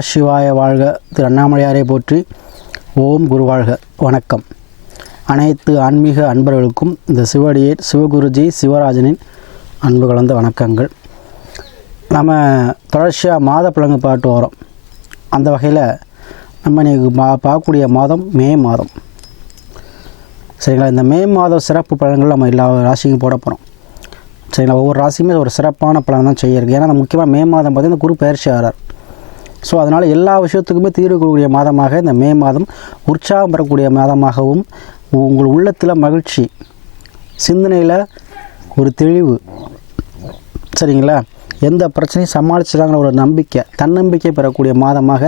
நமசிவாய வாழ்க திரு அண்ணாமலையாரை போற்றி ஓம் குருவாழ்க வணக்கம் அனைத்து ஆன்மீக அன்பர்களுக்கும் இந்த சிவடியே சிவகுருஜி சிவராஜனின் அன்பு கலந்த வணக்கங்கள் நம்ம தொடர்ச்சியாக மாத பிழங்கு பாட்டு வரோம் அந்த வகையில் நம்ம இன்றைக்கு மா பார்க்கக்கூடிய மாதம் மே மாதம் சரிங்களா இந்த மே மாதம் சிறப்பு பழங்கள் நம்ம எல்லா ராசிக்கும் போட போகிறோம் சரிங்களா ஒவ்வொரு ராசியுமே ஒரு சிறப்பான பழம் தான் செய்யறது ஏன்னா முக்கியமாக மே மாதம் பார்த்திங்கன்னா குரு பயிற்சி ஆகிறார் ஸோ அதனால் எல்லா விஷயத்துக்குமே தீர்வு கூடிய மாதமாக இந்த மே மாதம் உற்சாகம் பெறக்கூடிய மாதமாகவும் உங்கள் உள்ளத்தில் மகிழ்ச்சி சிந்தனையில் ஒரு தெளிவு சரிங்களா எந்த பிரச்சனையும் சமாளிச்சிடாங்கிற ஒரு நம்பிக்கை தன்னம்பிக்கை பெறக்கூடிய மாதமாக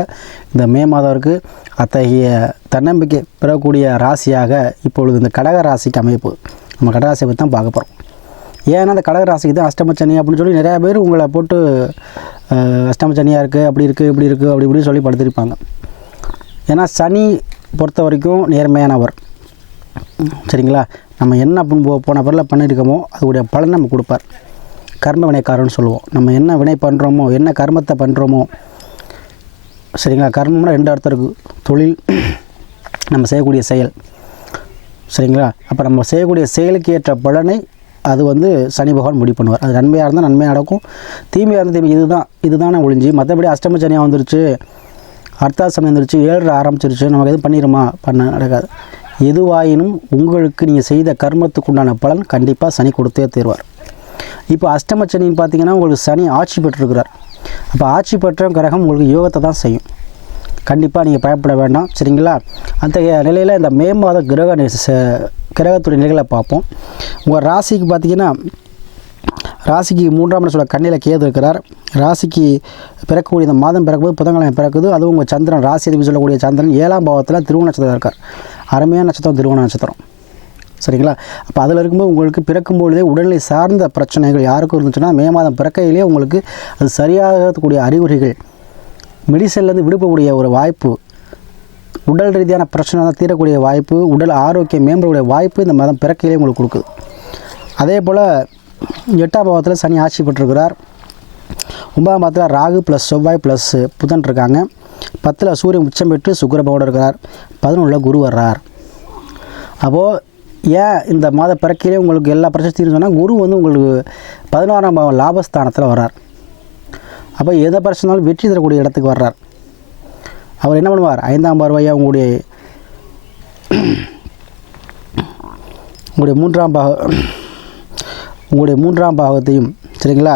இந்த மே மாதம் இருக்குது அத்தகைய தன்னம்பிக்கை பெறக்கூடிய ராசியாக இப்பொழுது இந்த கடக ராசிக்கு அமைப்பு நம்ம கடகராசியை பற்றி தான் பார்க்க போகிறோம் ஏன்னா அந்த கடகராசிக்கு தான் அஷ்டமச்சனி அப்படின்னு சொல்லி நிறையா பேர் உங்களை போட்டு அஷ்டம சனியாக இருக்குது அப்படி இருக்குது இப்படி இருக்குது அப்படி இப்படின்னு சொல்லி படுத்திருப்பாங்க ஏன்னா சனி பொறுத்த வரைக்கும் நேர்மையானவர் சரிங்களா நம்ம என்ன போ போன பிறகு பண்ணியிருக்கோமோ அதோடைய பலன் நம்ம கொடுப்பார் கர்ம வினைக்காரன்னு சொல்லுவோம் நம்ம என்ன வினை பண்ணுறோமோ என்ன கர்மத்தை பண்ணுறோமோ சரிங்களா கர்மம்னா ரெண்டு அர்த்தம் இருக்குது தொழில் நம்ம செய்யக்கூடிய செயல் சரிங்களா அப்போ நம்ம செய்யக்கூடிய செயலுக்கு ஏற்ற பலனை அது வந்து சனி பகவான் முடிவு பண்ணுவார் அது நன்மையாக இருந்தால் நன்மையாக நடக்கும் தீமையாக இருந்தால் தீமை இதுதான் இதுதானே ஒழிஞ்சு மற்றபடி அஷ்டம சனியாக வந்துருச்சு அர்த்தாசம் வந்துருச்சு ஏழரை ஆரம்பிச்சிருச்சு நமக்கு எதுவும் பண்ணிடுமா பண்ண நடக்காது எதுவாயினும் உங்களுக்கு நீங்கள் செய்த கர்மத்துக்கு உண்டான பலன் கண்டிப்பாக சனி கொடுத்தே தீர்வார் இப்போ அஷ்டம சனின்னு பார்த்தீங்கன்னா உங்களுக்கு சனி ஆட்சி பெற்றிருக்கிறார் அப்போ ஆட்சி பெற்ற கிரகம் உங்களுக்கு யோகத்தை தான் செய்யும் கண்டிப்பாக நீங்கள் பயப்பட வேண்டாம் சரிங்களா அந்த நிலையில் இந்த மே மாத கிரக கிரகத்துடைய நிலைகளை பார்ப்போம் உங்கள் ராசிக்கு பார்த்திங்கன்னா ராசிக்கு மூன்றாம் சொல்ல கண்ணியில் கேது இருக்கிறார் ராசிக்கு பிறக்கக்கூடிய இந்த மாதம் பிறக்கும்போது புதன்கிழமை பிறக்குது அதுவும் உங்கள் சந்திரன் ராசி அதிபதி சொல்லக்கூடிய சந்திரன் ஏழாம் பாவத்தில் திருவண நட்சத்திரம் இருக்கார் அருமையான நட்சத்திரம் திருவண நட்சத்திரம் சரிங்களா அப்போ அதில் இருக்கும்போது உங்களுக்கு பிறக்கும்பொழுதே உடல்நிலை சார்ந்த பிரச்சனைகள் யாருக்கும் இருந்துச்சுன்னா மே மாதம் பிறக்கையிலே உங்களுக்கு அது சரியாகக்கூடிய அறிகுறிகள் மெடிசன்லேருந்து விடுபடக்கூடிய ஒரு வாய்ப்பு உடல் ரீதியான பிரச்சனை தான் தீரக்கூடிய வாய்ப்பு உடல் ஆரோக்கியம் மேம்படக்கூடிய வாய்ப்பு இந்த மதம் பிறக்கையிலே உங்களுக்கு கொடுக்குது அதே போல் எட்டாம் பாவத்தில் சனி ஆட்சி பெற்றிருக்கிறார் ஒன்பதாம் பாவத்தில் ராகு ப்ளஸ் செவ்வாய் ப்ளஸ் புதன் இருக்காங்க பத்தில் சூரியன் உச்சம் பெற்று சுக்கரபவோடு இருக்கிறார் பதினொன்றில் குரு வர்றார் அப்போது ஏன் இந்த மாத பிறக்கையிலே உங்களுக்கு எல்லா பிரச்சனையும் சொன்னால் குரு வந்து உங்களுக்கு பதினோராம் பாவம் லாபஸ்தானத்தில் வர்றார் அப்போ எதை பிரச்சனாலும் வெற்றி தரக்கூடிய இடத்துக்கு வர்றார் அவர் என்ன பண்ணுவார் ஐந்தாம் பார்வையாக உங்களுடைய உங்களுடைய மூன்றாம் பாக உங்களுடைய மூன்றாம் பாகத்தையும் சரிங்களா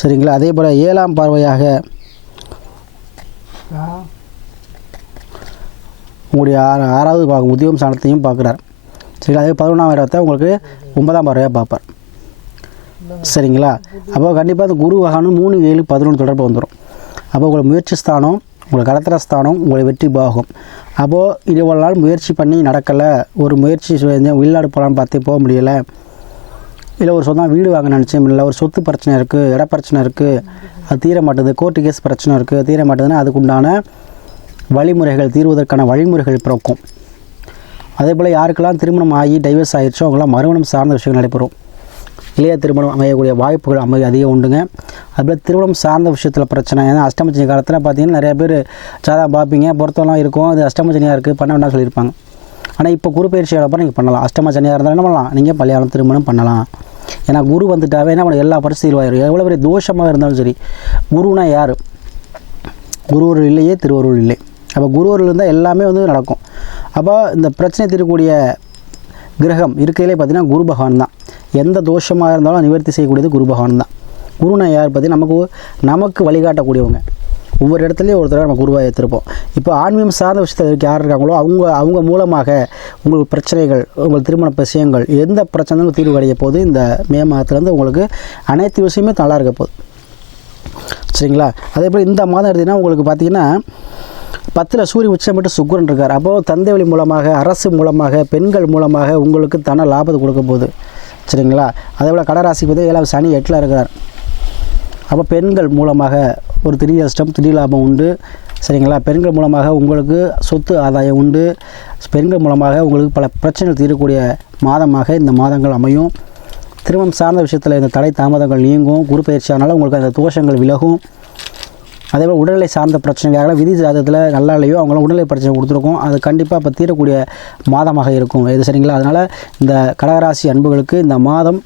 சரிங்களா அதே போல் ஏழாம் பார்வையாக உங்களுடைய ஆறு ஆறாவது பாகம் உத்தியோகம் சாணத்தையும் பார்க்குறார் சரிங்களா அதே பதினொன்றாம் இடத்தை உங்களுக்கு ஒன்பதாம் பார்வையாக பார்ப்பார் சரிங்களா அப்போ கண்டிப்பாக குரு வகானு மூணு ஏழு பதினொன்று தொடர்பு வந்துடும் அப்போ உங்களை முயற்சி ஸ்தானம் உங்களை கடத்துகிற ஸ்தானம் உங்களை வெற்றி பாகம் அப்போது இது ஒரு நாள் முயற்சி பண்ணி நடக்கலை ஒரு முயற்சி செஞ்சேன் வெளிநாடு போகலான்னு பார்த்து போக முடியலை இல்லை ஒரு சொந்தம் வீடு வாங்க நினச்சேன் இல்லை ஒரு சொத்து பிரச்சனை இருக்குது இட பிரச்சனை இருக்குது அது தீர மாட்டுது கோர்ட்டு கேஸ் பிரச்சனை இருக்குது தீர மாட்டுதுன்னா அதுக்குண்டான வழிமுறைகள் தீர்வதற்கான வழிமுறைகள் பிறக்கும் அதே போல் யாருக்கெல்லாம் திருமணம் ஆகி டைவர்ஸ் ஆகிடுச்சோ அவங்களாம் மறுமணம் சார்ந்த விஷயங்கள் நடைபெறும் இளைய திருமணம் அமையக்கூடிய வாய்ப்புகள் அமைய அதிகம் உண்டுங்க அதுபோல் திருமணம் சார்ந்த விஷயத்தில் பிரச்சனை ஏன்னா அஷ்டமச்சனி காலத்தில் பார்த்தீங்கன்னா நிறைய பேர் சாதா பார்ப்பீங்க பொருத்தம்லாம் இருக்கும் அது அஷ்டமச்சனியாக இருக்குது பண்ண வேண்டாம் சொல்லியிருப்பாங்க ஆனால் இப்போ குரு பயிற்சி அப்புறம் நீங்கள் பண்ணலாம் அஷ்டமச்சனியாக இருந்தாலும் என்ன பண்ணலாம் நீங்கள் பள்ளியாளம் திருமணம் பண்ணலாம் ஏன்னா குரு வந்துட்டாவே என்ன பண்ண எல்லா பரிசுகள் ஆயிரும் எவ்வளோ பெரிய தோஷமாக இருந்தாலும் சரி குருனா யார் குருவருள் இல்லையே திருவருள் இல்லை அப்போ குருவருள் இருந்தால் எல்லாமே வந்து நடக்கும் அப்போ இந்த பிரச்சனை தீரக்கூடிய கிரகம் இருக்கையிலே பார்த்திங்கன்னா குரு பகவான் தான் எந்த தோஷமாக இருந்தாலும் நிவர்த்தி செய்யக்கூடியது குரு பகவான் தான் குருனா யார் பற்றி நமக்கு நமக்கு வழிகாட்டக்கூடியவங்க ஒவ்வொரு இடத்துலையும் ஒருத்தர் நம்ம குருவாக ஏற்றிருப்போம் இப்போ ஆன்மீகம் சார்ந்த இருக்க யார் இருக்காங்களோ அவங்க அவங்க மூலமாக உங்கள் பிரச்சனைகள் உங்கள் திருமண விஷயங்கள் எந்த பிரச்சனையும் தீர்வு கிடைக்க போது இந்த மே மாதத்துலேருந்து உங்களுக்கு அனைத்து விஷயமே நல்லா இருக்க போகுது சரிங்களா அதே போல் இந்த மாதம் எடுத்திங்கன்னா உங்களுக்கு பார்த்திங்கன்னா பத்தில் சூரிய உச்சம் சுக்குரன் இருக்கார் அப்போது தந்தை வழி மூலமாக அரசு மூலமாக பெண்கள் மூலமாக உங்களுக்கு தன லாபத்தை கொடுக்க போகுது சரிங்களா அதே போல் கடராசிக்கு வந்து ஏழாவது சனி எட்டில் இருக்கிறார் அப்போ பெண்கள் மூலமாக ஒரு திடீர் அஷ்டம் திடீர் லாபம் உண்டு சரிங்களா பெண்கள் மூலமாக உங்களுக்கு சொத்து ஆதாயம் உண்டு பெண்கள் மூலமாக உங்களுக்கு பல பிரச்சனைகள் தீரக்கூடிய மாதமாக இந்த மாதங்கள் அமையும் திருமணம் சார்ந்த விஷயத்தில் இந்த தடை தாமதங்கள் நீங்கும் குரு பயிற்சியானாலும் உங்களுக்கு அந்த தோஷங்கள் விலகும் அதே போல் உடல்நிலை சார்ந்த பிரச்சனைக்காக விதி ஜாதகத்தில் நல்லா இல்லையோ அவங்களாம் உடல்நிலை பிரச்சனை கொடுத்துருக்கோம் அது கண்டிப்பாக இப்போ தீரக்கூடிய மாதமாக இருக்கும் இது சரிங்களா அதனால் இந்த கடகராசி அன்புகளுக்கு இந்த மாதம்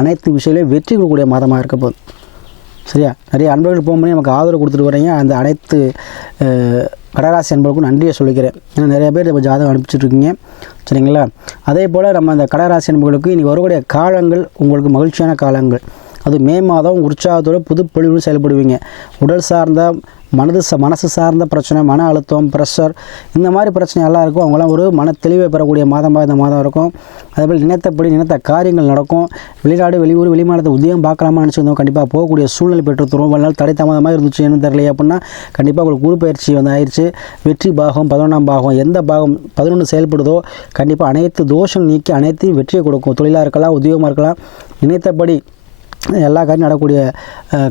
அனைத்து விஷயங்களையும் வெற்றி கொடுக்கக்கூடிய மாதமாக இருக்க போகுது சரியா நிறைய அன்பர்கள் போகும்போது நமக்கு ஆதரவு கொடுத்துட்டு வரீங்க அந்த அனைத்து கடகராசி அன்பர்களுக்கும் நன்றியை சொல்லிக்கிறேன் ஏன்னா நிறைய பேர் இப்போ ஜாதகம் அனுப்பிச்சிட்ருக்கீங்க சரிங்களா அதே போல் நம்ம அந்த கடகராசி அன்புகளுக்கு இனி வரக்கூடிய காலங்கள் உங்களுக்கு மகிழ்ச்சியான காலங்கள் அது மே மாதம் உற்சாகத்தோடு புதுப்பொழிவு செயல்படுவீங்க உடல் சார்ந்த மனது ச மனசு சார்ந்த பிரச்சனை மன அழுத்தம் ப்ரெஷர் இந்த மாதிரி பிரச்சனை எல்லாம் இருக்கும் அவங்களாம் ஒரு மன தெளிவை பெறக்கூடிய மாதமாக இந்த மாதம் இருக்கும் அதேபோல் நினைத்தபடி நினைத்த காரியங்கள் நடக்கும் வெளிநாடு வெளியூர் வெளிமாநிலத்தை உதயம் பார்க்கலாமா நினச்சிருந்தோம் கண்டிப்பாக போகக்கூடிய சூழ்நிலை பெற்றுத்தரும் ஒரு நாள் தடை தாமதமாக இருந்துச்சு என்ன தெரியல அப்படின்னா கண்டிப்பாக உங்களுக்கு குரு பயிற்சி வந்து ஆயிடுச்சு வெற்றி பாகம் பதினொன்றாம் பாகம் எந்த பாகம் பதினொன்று செயல்படுதோ கண்டிப்பாக அனைத்து தோஷம் நீக்கி அனைத்தையும் வெற்றியை கொடுக்கும் தொழிலாக இருக்கலாம் உத்தியோகமாக இருக்கலாம் நினைத்தபடி எல்லா காரியம் நடக்கூடிய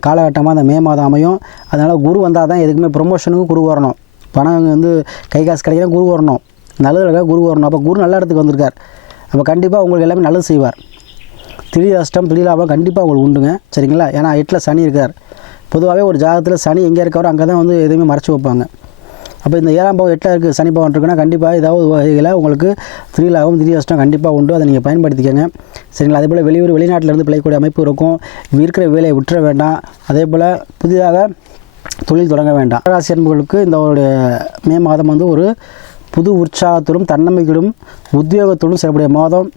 காலகட்டமாக அந்த மே மாதம் அமையும் அதனால் குரு வந்தால் தான் எதுக்குமே ப்ரொமோஷனுக்கும் குரு வரணும் பணம் வந்து கை காசு கிடைக்கலாம் குரு வரணும் நல்லதுக்காக குரு வரணும் அப்போ குரு நல்ல இடத்துக்கு வந்திருக்கார் அப்போ கண்டிப்பாக உங்களுக்கு எல்லாமே நல்லது செய்வார் திடீர் அஷ்டம் திடீர் லாபம் கண்டிப்பாக உங்களுக்கு உண்டுங்க சரிங்களா ஏன்னா எட்டில் சனி இருக்கார் பொதுவாகவே ஒரு ஜாதகத்தில் சனி எங்கே இருக்காரோ அங்கே தான் வந்து எதுவுமே மறைச்சி வைப்பாங்க அப்போ இந்த ஏழாம் பாவம் எட்டில் இருக்குது சனி பவன் இருக்குன்னா கண்டிப்பாக ஏதாவது வகையில் உங்களுக்கு திரிலாகவும் திரியஷ்டம் கண்டிப்பாக உண்டு அதை நீங்கள் பயன்படுத்திக்கோங்க சரிங்களா அதே போல் வெளியூர் வெளிநாட்டிலேருந்து பிழைக்கூடிய அமைப்பு இருக்கும் இருக்கிற வேலையை விட்டுற வேண்டாம் அதே போல் புதிதாக தொழில் தொடங்க வேண்டாம் ராசி அன்புகளுக்கு இந்த மே மாதம் வந்து ஒரு புது உற்சாகத்திலும் தன்னம்பிக்கையிலும் உத்தியோகத்திலும் சிறப்புடைய மாதம்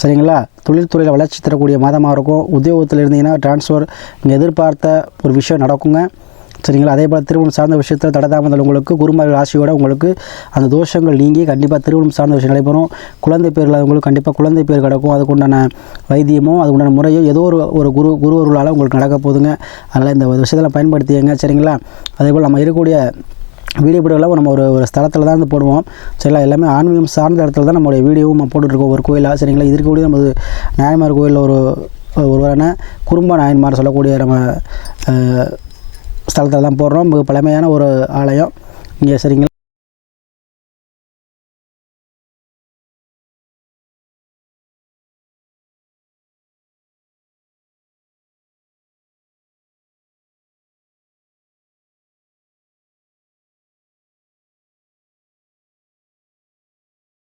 சரிங்களா தொழில்துறையில் வளர்ச்சி தரக்கூடிய மாதமாக இருக்கும் உத்தியோகத்தில் இருந்தீங்கன்னா டிரான்ஸ்ஃபர் நீங்கள் எதிர்பார்த்த ஒரு விஷயம் நடக்குங்க சரிங்களா அதே போல் திருமணம் சார்ந்த விஷயத்தில் தடதாமதல் உங்களுக்கு குருமார ராசியோட உங்களுக்கு அந்த தோஷங்கள் நீங்கி கண்டிப்பாக திருமணம் சார்ந்த விஷயம் நடைபெறும் குழந்தை பேர் இல்லாதவங்களுக்கு கண்டிப்பாக குழந்தை பேர் கிடக்கும் அதுக்குண்டான வைத்தியமோ அதுக்குண்டான முறையோ ஏதோ ஒரு ஒரு குரு குருவர்களால் உங்களுக்கு நடக்க போதுங்க அதனால் இந்த விஷயத்தில் பயன்படுத்தியங்க சரிங்களா அதே போல் நம்ம இருக்கக்கூடிய வீடியோ போடுவெல்லாம் நம்ம ஒரு ஒரு ஸ்தலத்தில் தான் வந்து போடுவோம் சரிங்களா எல்லாமே ஆன்மீகம் சார்ந்த இடத்துல தான் நம்மளுடைய வீடியோவும் நம்ம போட்டுருக்கோம் ஒரு கோயிலாக சரிங்களா இதற்கு கூட நம்ம நாயன்மார் கோயிலில் ஒரு ஒருவரான குறும்ப நாயன்மார் சொல்லக்கூடிய நம்ம ஸ்தலத்தில் தான் போடுறோம் மிக பழமையான ஒரு ஆலயம் இங்கே சரிங்களா